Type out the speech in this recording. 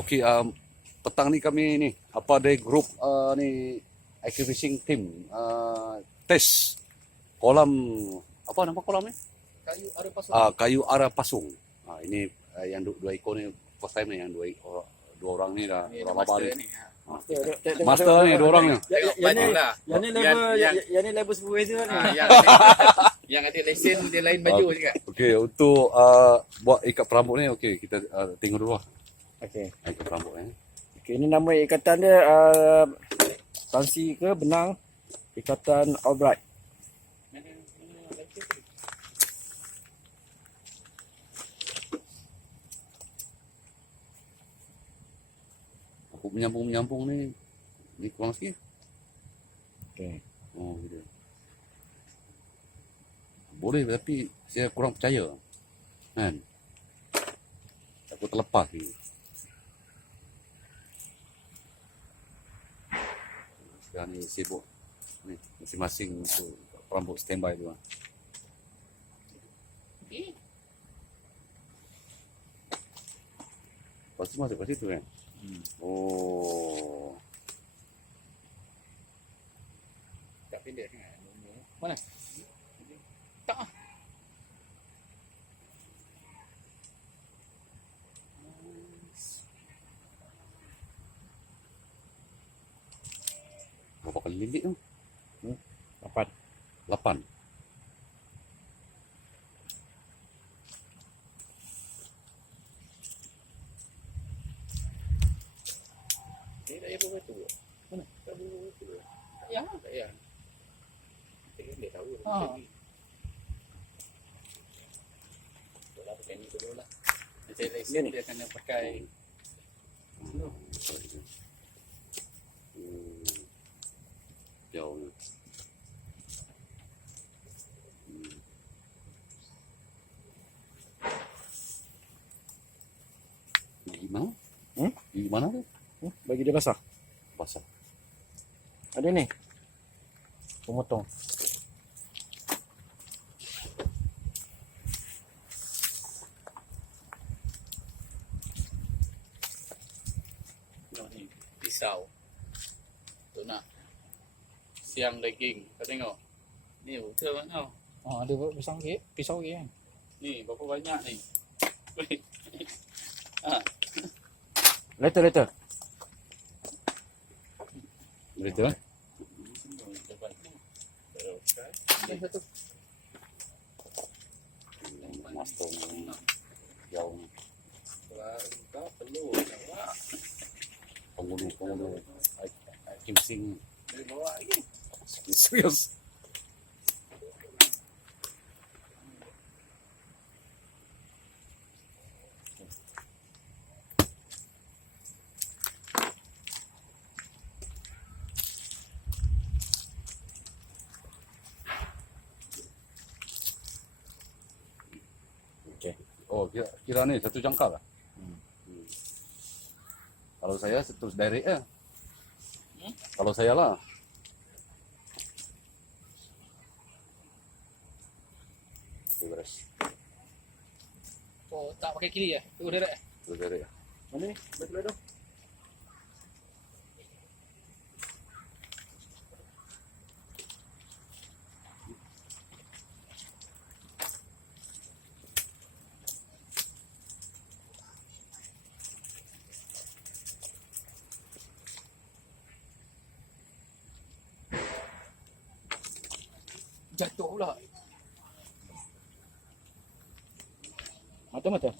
Okey, petang ni kami ni apa ada grup ni ice fishing team test kolam apa nama kolam ni? Kayu ada pasal. Kayu Ara Pasung. Ini yang dua ekor ni first time ni yang dua orang ni dah berapa kali. Master ni dua orang ni. Yang ni level supervisor ni. Yang ada lesen dia lain baju juga. Okey, untuk buat ikat perambut ni okey kita tengok dulu lah. Okey. Ikat perambut ni. Okey, ini nama ikatan dia tansi ke benang ikatan Albright. Aku menyambung ni kurang sikit. Okey. Oh, gitu. Boleh tapi saya kurang percaya. Kan? Aku terlepas ni. Sekarang ni sibuk ni masing-masing untuk perambut standby tu. Pasti masuk kat situ kan? Oh. Tak pendek kan? Mana? Tak. Berapa kali lilit tu? 8. 8. Ni tak payah betul. Mana? Tak payah betul. Tak payah. Tak payah. Dia tahu. Itulah pakai ni dulu lah. Macam lesen dia kena pakai. Jauh ni. Gimana? Gimana tu? Bagi dia basah. Basah. Ada ni. Pemotong. Ni pisau. Tu nak siang daging. Kau tengok. Ni betul kan kau? Ada pisau lagi kan. Ni berapa banyak ni? Later. Berita eh? Master ni jauh ni. Kau perlu bawa. Penghulu Kim Sing. Boleh bawa lagi. Serius. Okey. Oh, kira ni satu jangkar lah. Kalau saya terus direct lah. Kalau saya lah. Beres. Oh, tak pakai kiri ya? Tu direct. Terus direct lah. Mana ni? Betul tu. Jatuh pula. Mata.